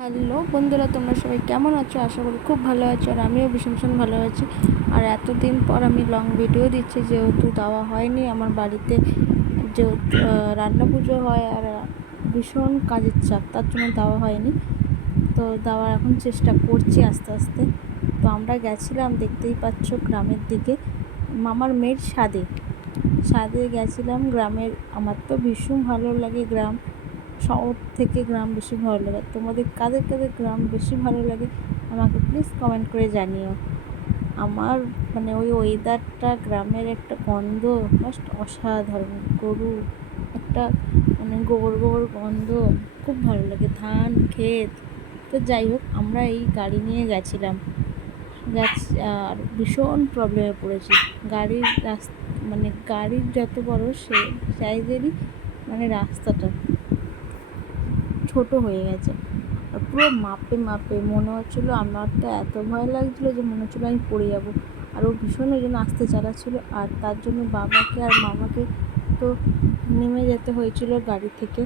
Hello বন্ধুরা, তোমরা সবাই কেমন আছো? আশা করি খুব ভালো আছো, আর আমিও ভীষণ ভীষণ ভালো আছি। আর এতদিন পর আমি লং ভিডিও দিচ্ছি, যেহেতু দেওয়া হয়নি আমার বাড়িতে, যেহেতু রান্না পুজো হয় আর ভীষণ কাজের চাপ, তার জন্য দেওয়া হয়নি। তো দেওয়ার এখন চেষ্টা করছি আস্তে আস্তে। তো আমরা গেছিলাম, দেখতেই পাচ্ছ, গ্রামের দিকে মামার মেয়ের ছাদে গেছিলাম গ্রামের। আমার তো ভীষণ ভালো লাগে গ্রাম, শহর থেকে গ্রাম বেশি ভালো লাগে। তোমাদের কাদের কাদের গ্রাম বেশি ভালো লাগে আমাকে প্লিজ কমেন্ট করে জানিও। আমার ওই ওয়েদারটা, গ্রামের একটা গন্ধ জাস্ট অসাধারণ। গরু একটা গোবর গোবর গন্ধ, খুব ভালো লাগে। ধান ক্ষেত। তো যাই হোক, আমরা এই গাড়ি নিয়ে গেছিলাম। আর ভীষণ প্রবলেমে পড়েছি। গাড়ির গাড়ির যত বড় সে সাইজেরই রাস্তাটা ছোট হয়ে গেছে, আর পুরো মাপে মাপে। মনে হচ্ছিলো, আমার তো এত ভয় লাগছিলো যে মনে হচ্ছিলো আমি পড়ে যাবো। আর ও ভীষণ ওই জন্য আস্তে চালাচ্ছিলো, আর তার জন্য বাবাকে আর মামাকে তো নেমে যেতে হয়েছিল গাড়ি থেকে।